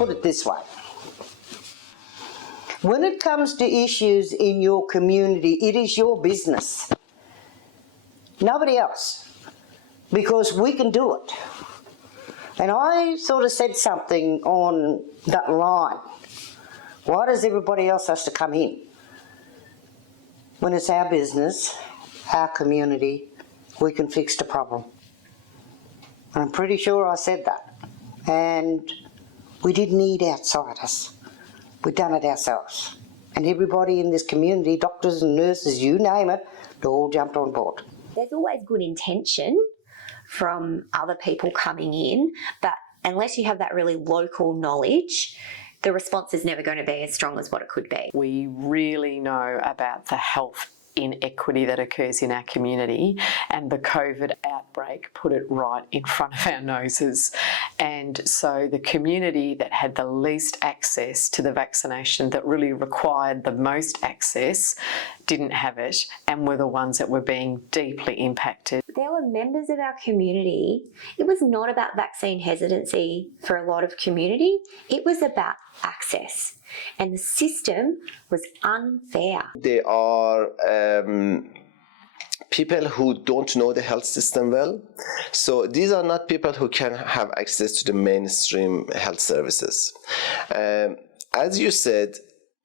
put it this way. When it comes to issues in your community, it is your business. Nobody else. Because we can do it. And I sort of said something on that line. Why does everybody else have to come in? When it's our business, our community, we can fix the problem. And I'm pretty sure I said that. And we didn't need outsiders. We've done it ourselves. And everybody in this community, doctors and nurses, you name it, they all jumped on board. There's always good intention from other people coming in, but unless you have that really local knowledge, the response is never going to be as strong as what it could be. We really know about the health inequity that occurs in our community, and the COVID outbreak put it right in front of our noses. And so the community that had the least access to the vaccination, that really required the most access, didn't have it and were the ones that were being deeply impacted. There were members of our community. It was not about vaccine hesitancy for a lot of community. It was about access. And the system was unfair. They are people who don't know the health system well. So these are not people who can have access to the mainstream health services. As you said,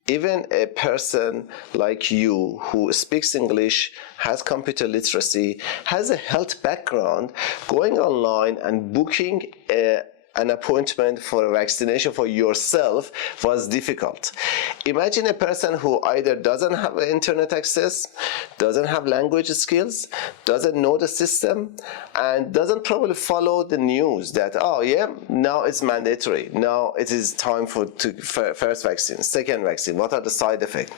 even a person like you who speaks English, has computer literacy, has a health background, going online and booking an appointment for a vaccination for yourself was difficult. Imagine a person who either doesn't have internet access, doesn't have language skills, doesn't know the system, and doesn't probably follow the news that, oh yeah, now it's mandatory, now it is time for first vaccine, second vaccine, what are the side effects?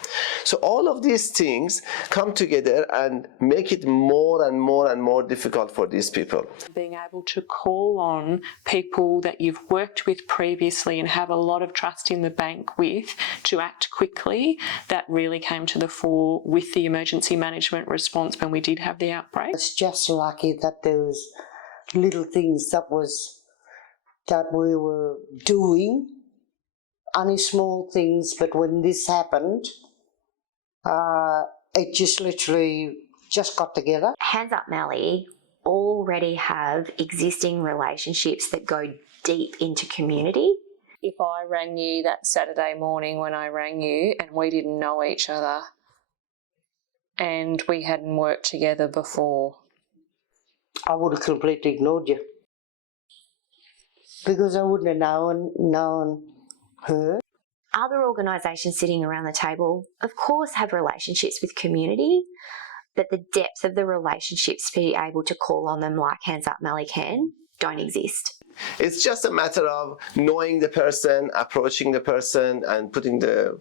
So all of these things come together and make it more and more and more difficult for these people. Being able to call on people that you've worked with previously and have a lot of trust in the bank with to act quickly, that really came to the fore with the emergency management response when we did have the outbreak. It's just lucky that there was little things that we were doing, only small things, but when this happened, it just literally just got together. Hands Up Mallee already have existing relationships that go deep into community. If I rang you that Saturday morning when I rang you and we didn't know each other and we hadn't worked together before, I would have completely ignored you because I wouldn't have known her. Other organisations sitting around the table, of course, have relationships with community, but the depth of the relationships to be able to call on them like Hands Up Mallee can don't exist. It's just a matter of knowing the person, approaching the person, and putting the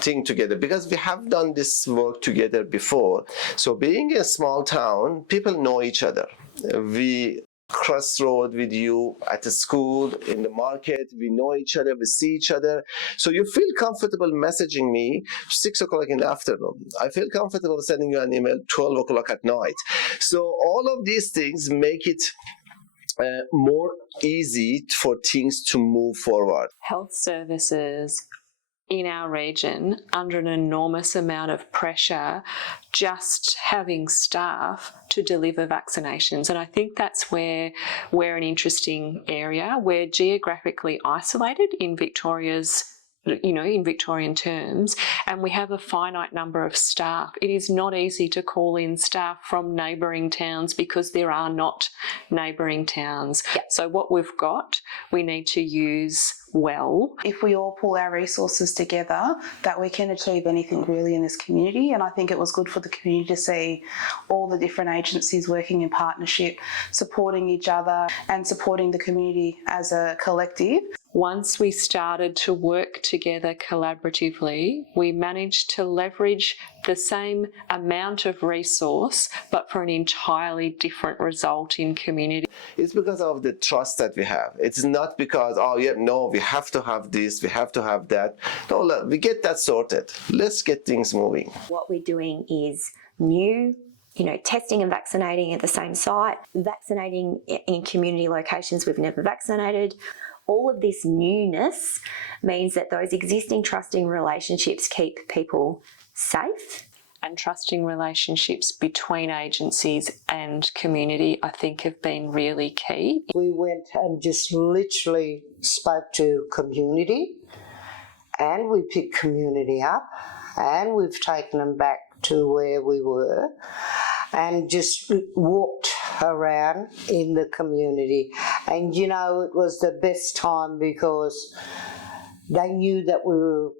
thing together, because we have done this work together before. So being a small town, people know each other. We crossroad with you at the school, in the market, we know each other, we see each other. So you feel comfortable messaging me 6 o'clock in the afternoon. I feel comfortable sending you an email 12 o'clock at night. So all of these things make it more easy for things to move forward. health services in our region under an enormous amount of pressure just having staff to deliver vaccinations. And I think that's where we're an interesting area. We're geographically isolated in Victoria's, in Victorian terms, and we have a finite number of staff. It is not easy to call in staff from neighbouring towns because there are not neighbouring towns. Yep. So what we've got, we need to use well. If we all pull our resources together, that we can achieve anything really in this community. And I think it was good for the community to see all the different agencies working in partnership, supporting each other and supporting the community as a collective. Once we started to work together collaboratively, we managed to leverage the same amount of resource, but for an entirely different result in community. It's because of the trust that we have. It's not because, oh yeah, no, we have to have this, we have to have that. No, look, we get that sorted. Let's get things moving. What we're doing is new, testing and vaccinating at the same site, vaccinating in community locations we've never vaccinated, all of this newness means that those existing trusting relationships keep people safe. And trusting relationships between agencies and community, I think, have been really key. We went and just literally spoke to community, and we picked community up, and we've taken them back to where we were and just walked around in the community. And you know, it was the best time because they knew that we were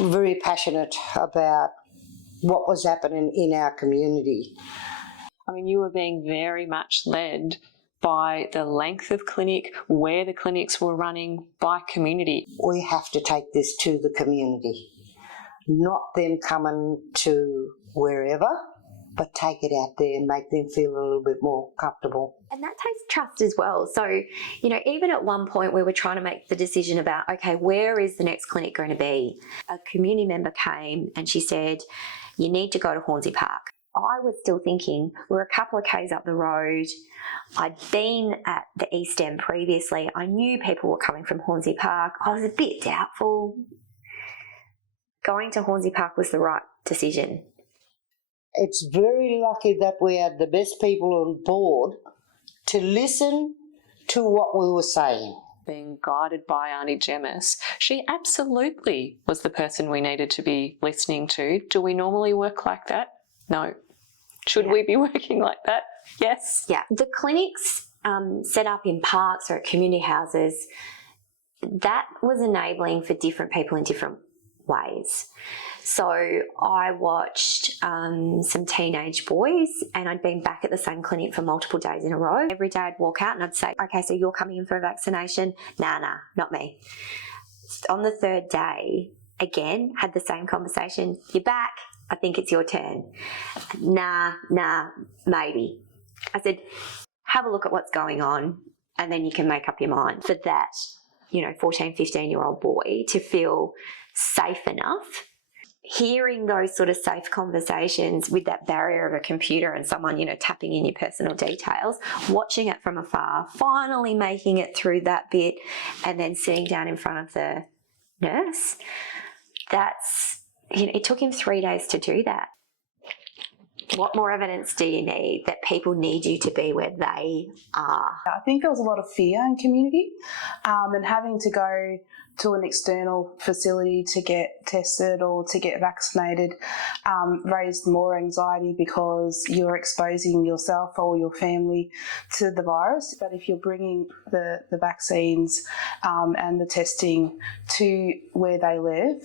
very passionate about what was happening in our community. I mean, you were being very much led by the length of clinic, where the clinics were running, by community. We have to take this to the community, not them coming to wherever, but take it out there and make them feel a little bit more comfortable. And that takes trust as well. So, you know, even at one point we were trying to make the decision about, okay, where is the next clinic going to be? A community member came and she said, you need to go to Hornsey Park. I was still thinking, we're a couple of k's up the road. I'd been at the East End previously. I knew people were coming from Hornsey Park. I was a bit doubtful. Going to Hornsey Park was the right decision. It's very lucky that we had the best people on board to listen to what we were saying. Being guided by Auntie Gemmis, she absolutely was the person we needed to be listening to. Do we normally work like that? No. Should we be working like that? Yes. Yeah. The clinics set up in parks or at community houses, that was enabling for different people in different ways. So I watched some teenage boys, and I'd been back at the same clinic for multiple days in a row. Every day I'd walk out and I'd say, okay, so you're coming in for a vaccination? Nah, not me. On the third day, again, had the same conversation. You're back. I think it's your turn. Nah, maybe. I said, have a look at what's going on and then you can make up your mind. For that, 14, 15-year-old boy to feel safe enough, hearing those sort of safe conversations with that barrier of a computer and someone, tapping in your personal details, watching it from afar, finally making it through that bit and then sitting down in front of the nurse, it took him 3 days to do that. What more evidence do you need that people need you to be where they are? I think there was a lot of fear in community, and having to go to an external facility to get tested or to get vaccinated raised more anxiety because you're exposing yourself or your family to the virus. But if you're bringing the vaccines and the testing to where they live,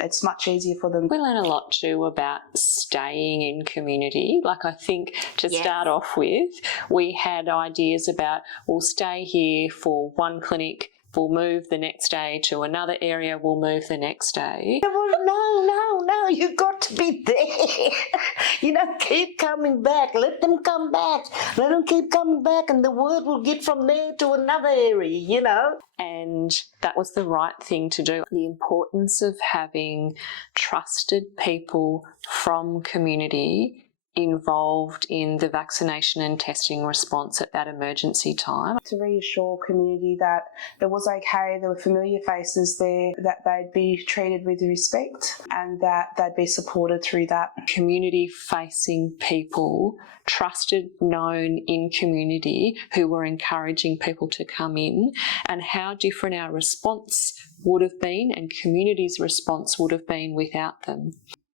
it's much easier for them. We learn a lot too about staying in community. Like, I think to start off with, we had ideas about, we'll stay here for one clinic, we'll move the next day to another area, we'll move the next day. No, you've got to be there. Keep coming back. Let them come back. Let them keep coming back and the word will get from there to another area, And that was the right thing to do. The importance of having trusted people from community involved in the vaccination and testing response at that emergency time. To reassure community that it was okay, there were familiar faces there, that they'd be treated with respect and that they'd be supported through that. Community-facing people, trusted, known in community, who were encouraging people to come in, and how different our response would have been and community's response would have been without them.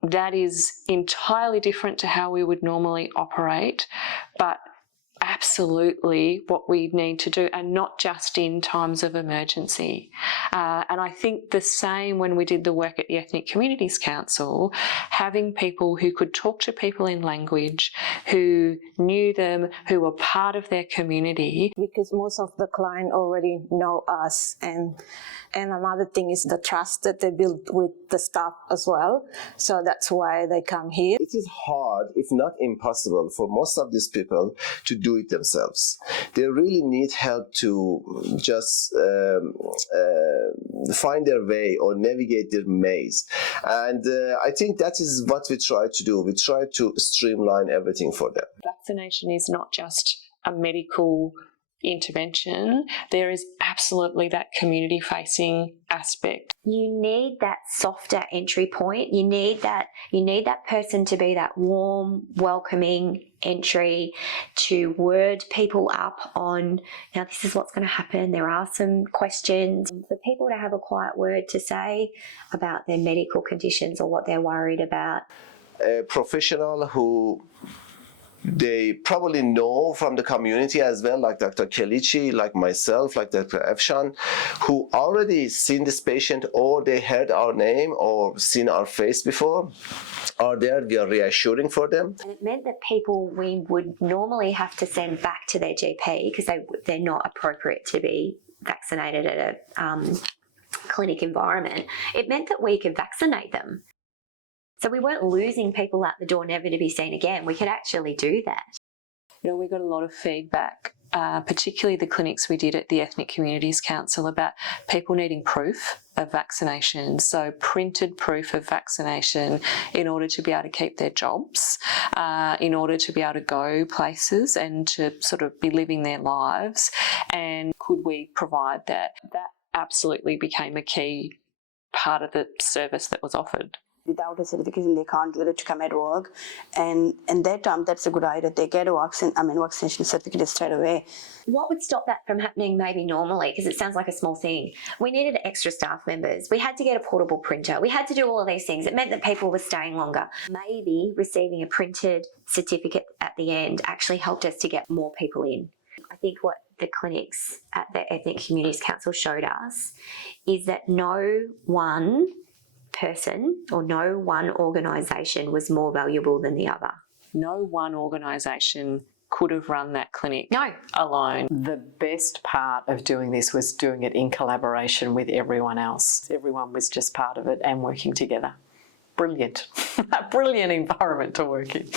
That is entirely different to how we would normally operate, but absolutely what we need to do, and not just in times of emergency. And I think the same when we did the work at the Ethnic Communities Council, having people who could talk to people in language, who knew them, who were part of their community. Because most of the client already know us, and another thing is the trust that they build with the staff as well. So that's why they come here. It is hard, if not impossible, for most of these people to do it themselves. They really need help to just find their way or navigate their maze. And I think that is what we try to do. We try to streamline everything for them. Vaccination is not just a medical intervention, there is absolutely that community facing aspect. You need that softer entry point. You need that person to be that warm, welcoming entry, to word people up on, now this is what's going to happen. There are some questions for people to have a quiet word to say about their medical conditions or what they're worried about. A professional who they probably know from the community as well, like Dr. Kelichi, like myself, like Dr. Efshan, who already seen this patient, or they heard our name or seen our face before, are there. We are reassuring for them. And it meant that people we would normally have to send back to their GP because they're not appropriate to be vaccinated at a clinic environment. It meant that we could vaccinate them. So we weren't losing people out the door never to be seen again. We could actually do that. You know, we got a lot of feedback, particularly the clinics we did at the Ethnic Communities Council, about people needing proof of vaccination. So printed proof of vaccination in order to be able to keep their jobs, in order to be able to go places and to sort of be living their lives. And could we provide that? That absolutely became a key part of the service that was offered. Without a certification, they can't do it to come at work, and in that time, that's a good idea. They get a vaccination certificate straight away. What would stop that from happening maybe normally? Because it sounds like a small thing. We needed extra staff members. We had to get a portable printer. We had to do all of these things. It meant that people were staying longer. Maybe receiving a printed certificate at the end actually helped us to get more people in. I think what the clinics at the Ethnic Communities Council showed us is that no one person or no one organisation was more valuable than the other. No one organisation could have run that clinic No. alone. The best part of doing this was doing it in collaboration with everyone else. Everyone was just part of it and working together. Brilliant. A brilliant environment to work in.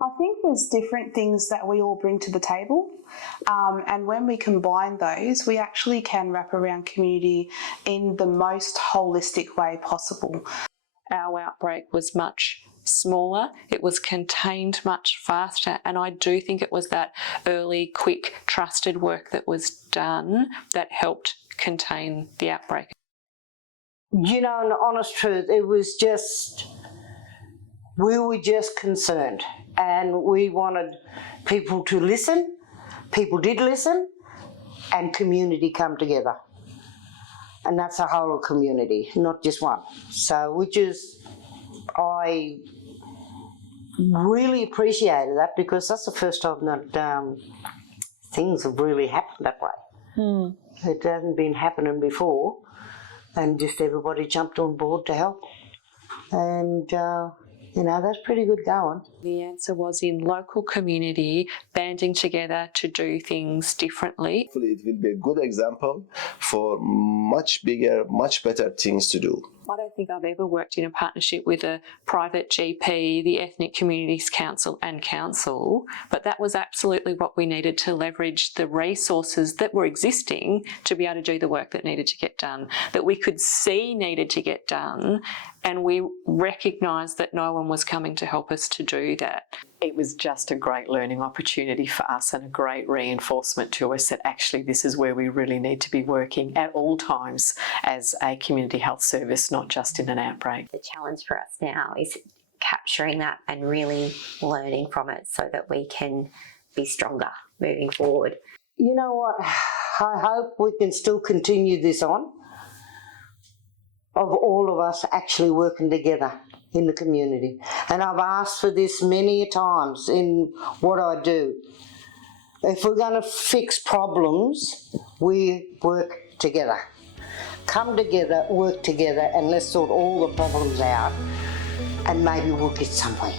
I think there's different things that we all bring to the table, and when we combine those, we actually can wrap around community in the most holistic way possible. Our outbreak was much smaller, it was contained much faster, and I do think it was that early, quick, trusted work that was done that helped contain the outbreak. You know, in the honest truth, it was just, we were just concerned, and we wanted people to listen. People did listen, and community come together. And that's a whole community, not just one. So, which is, I really appreciated that, because that's the first time that things have really happened that way. It hasn't been happening before, and just everybody jumped on board to help. And, you know, that's pretty good going. The answer was in local community, banding together to do things differently. Hopefully it will be a good example for much bigger, much better things to do. I don't think I've ever worked in a partnership with a private GP, the Ethnic Communities Council and Council, but that was absolutely what we needed to leverage the resources that were existing to be able to do the work that needed to get done, that we could see needed to get done, and we recognised that no one was coming to help us to do that. It was just a great learning opportunity for us and a great reinforcement to us that actually this is where we really need to be working at all times as a community health service, not just in an outbreak. The challenge for us now is capturing that and really learning from it so that we can be stronger moving forward. You know what? I hope we can still continue this on, of all of us actually working together in the community. And I've asked for this many times in what I do. If we're going to fix problems, we work together. Come together, work together, and let's sort all the problems out, and maybe we'll get somewhere.